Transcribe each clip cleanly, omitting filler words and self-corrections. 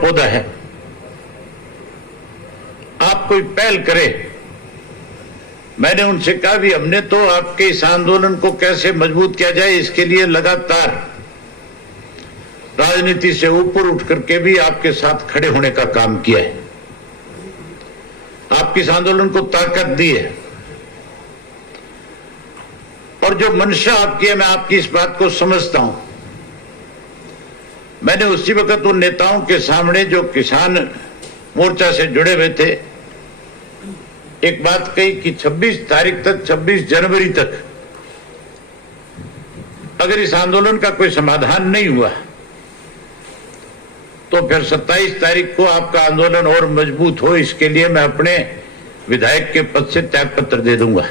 पौधा है। आप कोई पहल करें। मैंने उनसे कहा भी हमने तो आपके इस आंदोलन को कैसे मजबूत किया जाए इसके लिए लगातार राजनीति से ऊपर उठ करके भी आपके साथ खड़े होने का काम किया है, आपके इस आंदोलन को ताकत दी है। और जो मंशा आपकी है, मैं आपकी इस बात को समझता हूं। मैंने उसी वक्त उन नेताओं के सामने जो किसान मोर्चा से जुड़े हुए थे एक बात कही कि 26 तारीख तक, 26 जनवरी तक अगर इस आंदोलन का कोई समाधान नहीं हुआ तो फिर 27 तारीख को आपका आंदोलन और मजबूत हो, इसके लिए मैं अपने विधायक के पद से त्यागपत्र दे दूंगा।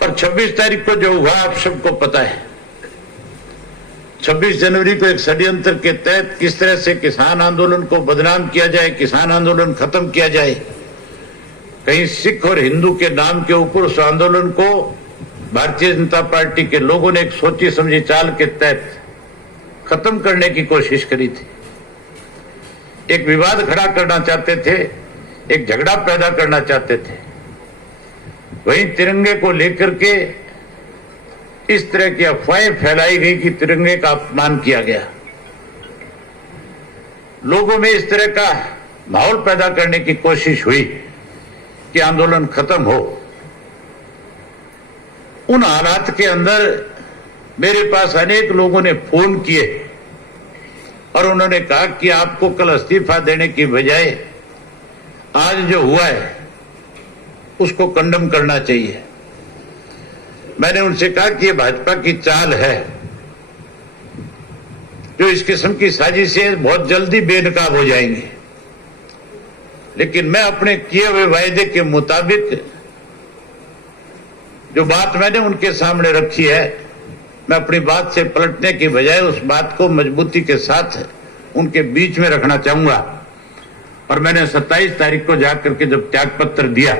पर 26 तारीख को जो हुआ आप सबको पता है। 26 जनवरी को एक षड्यंत्र के तहत किस तरह से किसान आंदोलन को बदनाम किया जाए, किसान आंदोलन खत्म किया जाए, कहीं सिख और हिंदू के नाम के ऊपर उस आंदोलन को भारतीय जनता पार्टी के लोगों ने एक सोची समझी चाल के तहत खत्म करने की कोशिश करी थी। एक विवाद खड़ा करना चाहते थे, एक झगड़ा पैदा करना चाहते थे। वहीं तिरंगे को लेकर के इस तरह की अफवाहें फैलाई गई कि तिरंगे का अपमान किया गया। लोगों में इस तरह का माहौल पैदा करने की कोशिश हुई कि आंदोलन खत्म हो। उन हालात के अंदर मेरे पास अनेक लोगों ने फोन किए और उन्होंने कहा कि आपको कल इस्तीफा देने की बजाय आज जो हुआ है उसको कंडम करना चाहिए। मैंने उनसे कहा कि ये भाजपा की चाल है, जो इस किस्म की साजिशें बहुत जल्दी बेनकाब हो जाएंगी। लेकिन मैं अपने किए हुए वायदे के मुताबिक जो बात मैंने उनके सामने रखी है, मैं अपनी बात से पलटने की बजाय उस बात को मजबूती के साथ उनके बीच में रखना चाहूंगा। और मैंने 27 तारीख को जाकर के जब त्यागपत्र दिया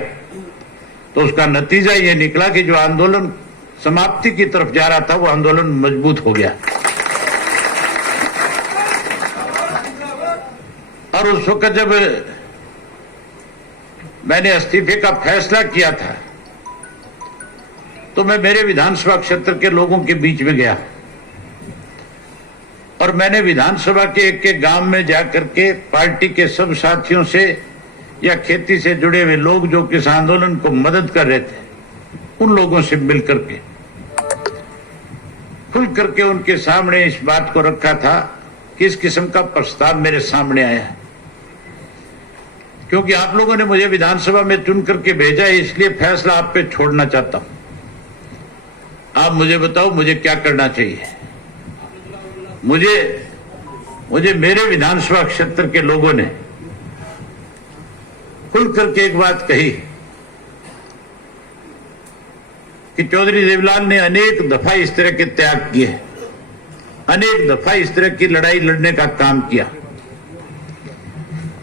तो उसका नतीजा ये निकला कि जो आंदोलन समाप्ति की तरफ जा रहा था वो आंदोलन मजबूत हो गया। और उस वक्त जब मैंने इस्तीफे का फैसला किया था तो मैं मेरे विधानसभा क्षेत्र के लोगों के बीच में गया और मैंने विधानसभा के एक गांव में जाकर के पार्टी के सब साथियों से या खेती से जुड़े हुए लोग जो किस आंदोलन को मदद कर रहे थे उन लोगों से मिलकर के खुल करके उनके सामने इस बात को रखा था कि इस किस्म का प्रस्ताव मेरे सामने आया है। क्योंकि आप लोगों ने मुझे विधानसभा में चुन करके भेजा है, इसलिए फैसला आप पे छोड़ना चाहता हूं। आप मुझे बताओ मुझे क्या करना चाहिए। मुझे मेरे विधानसभा क्षेत्र के लोगों ने खुल करके एक बात कही कि चौधरी देवीलाल ने अनेक दफा इस तरह के त्याग किए, अनेक दफा इस तरह की लड़ाई लड़ने का काम किया।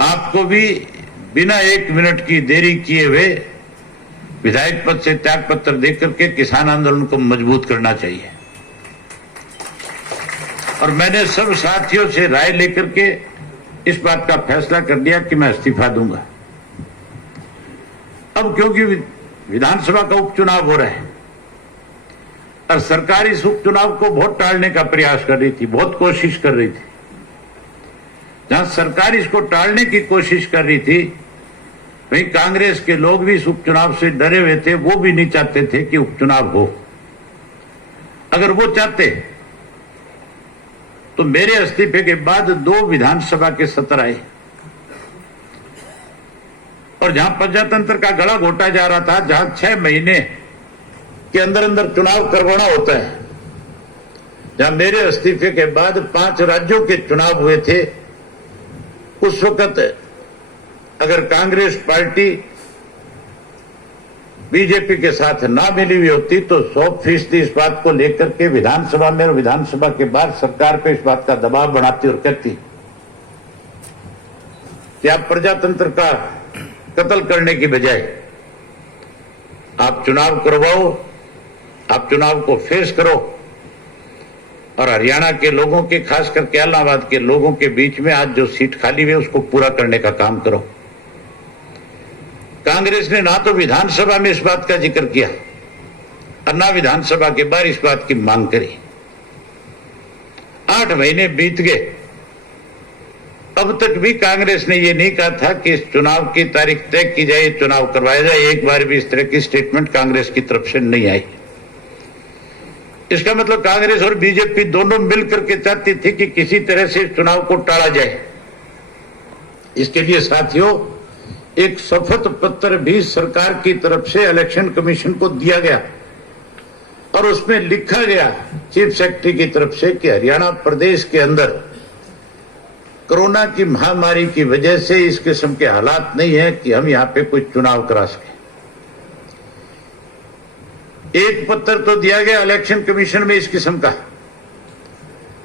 आपको भी बिना 1 मिनट की देरी किए हुए विधायक पद से त्यागपत्र देकर के किसान आंदोलन को मजबूत करना चाहिए। और मैंने सब साथियों से राय लेकर के इस बात का फैसला कर दिया कि मैं इस्तीफा दूंगा। अब क्योंकि विधानसभा का उपचुनाव हो रहा है और सरकार इस उपचुनाव को बहुत टालने का प्रयास कर रही थी, बहुत कोशिश कर रही थी। जहां सरकार इसको टालने की कोशिश कर रही थी वहीं कांग्रेस के लोग भी इस उपचुनाव से डरे हुए थे। वो भी नहीं चाहते थे कि उपचुनाव हो। अगर वो चाहते तो मेरे इस्तीफे के बाद 2 विधानसभा के सत्र आए और जहां प्रजातंत्र का गला घोटा जा रहा था, जहां 6 महीने के अंदर अंदर चुनाव करवाना होता है, जहां मेरे इस्तीफे के बाद 5 राज्यों के चुनाव हुए थे, उस वक्त अगर कांग्रेस पार्टी बीजेपी के साथ ना मिली हुई होती तो 100% इस बात को लेकर के विधानसभा में और विधानसभा के बाद सरकार पे इस बात का दबाव बनाती और कहती कि आप प्रजातंत्र का कत्ल करने की बजाय आप चुनाव करवाओ, आप चुनाव को फेस करो और हरियाणा के लोगों के, खास करके इलाहाबाद के लोगों के बीच में आज जो सीट खाली हुई है उसको पूरा करने का काम करो। कांग्रेस ने ना तो विधानसभा में इस बात का जिक्र किया और ना विधानसभा के बाहर इस बात की मांग करी। 8 महीने बीत गए, अब तक भी कांग्रेस ने यह नहीं कहा था कि इस चुनाव की तारीख तय की जाए, चुनाव करवाया जाए। एक बार भी इस तरह की स्टेटमेंट कांग्रेस की तरफ से नहीं आई। इसका मतलब कांग्रेस और बीजेपी दोनों मिलकर के चाहती थी कि किसी तरह से इस चुनाव को टाला जाए। इसके लिए साथियों, एक शपथ पत्र भी सरकार की तरफ से इलेक्शन कमीशन को दिया गया और उसमें लिखा गया चीफ सेक्रेटरी की तरफ से कि हरियाणा प्रदेश के अंदर कोरोना की महामारी की वजह से इस किस्म के हालात नहीं है कि हम यहां पे कोई चुनाव करा सके। एक पत्र तो दिया गया इलेक्शन कमीशन में इस किस्म का,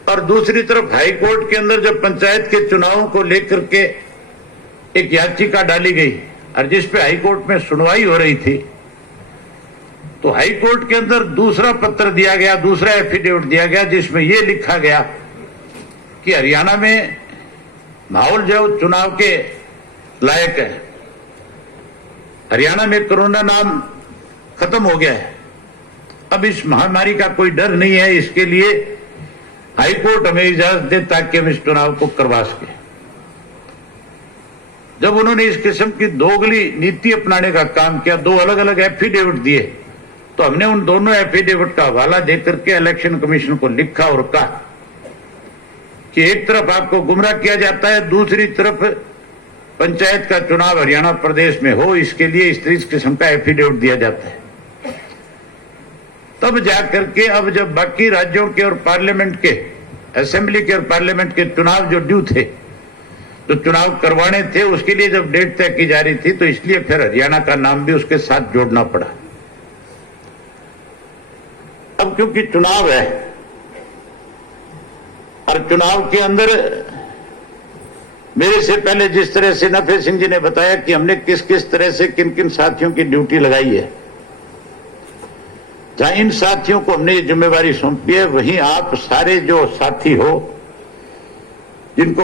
और दूसरी तरफ हाई कोर्ट के अंदर जब पंचायत के चुनावों को लेकर के एक याचिका डाली गई और जिस पे हाई कोर्ट में सुनवाई हो रही थी, तो हाई कोर्ट के अंदर दूसरा पत्र दिया गया, दूसरा एफिडेविट दिया गया जिसमें यह लिखा गया कि हरियाणा में माहौल जो चुनाव के लायक है, हरियाणा में कोरोना नाम खत्म हो गया है, अब इस महामारी का कोई डर नहीं है। इसके लिए हाईकोर्ट हमें इजाजत दे ताकि हम इस चुनाव को करवा सके। जब उन्होंने इस किस्म की दोगली नीति अपनाने का काम किया, 2 अलग अलग एफिडेविट दिए, तो हमने उन दोनों एफिडेविट का हवाला देकर के इलेक्शन कमीशन को लिखा और कहा कि एक तरफ आपको गुमराह किया जाता है, दूसरी तरफ पंचायत का चुनाव हरियाणा प्रदेश में हो, इसके लिए इस किस्म का एफिडेविट दिया जाता है। तब जाकर के अब जब बाकी राज्यों के और पार्लियामेंट के, असेंबली के और पार्लियामेंट के चुनाव जो ड्यू थे, जो चुनाव करवाने थे, उसके लिए जब डेट तय की जा रही थी, तो इसलिए फिर हरियाणा का नाम भी उसके साथ जोड़ना पड़ा। अब क्योंकि चुनाव है और चुनाव के अंदर मेरे से पहले जिस तरह से नफे सिंह जी ने बताया कि हमने किस किस तरह से किन किन साथियों की ड्यूटी लगाई है, जहां इन साथियों को हमने ये जिम्मेवारी सौंपी है, वहीं आप सारे जो साथी हो जिनको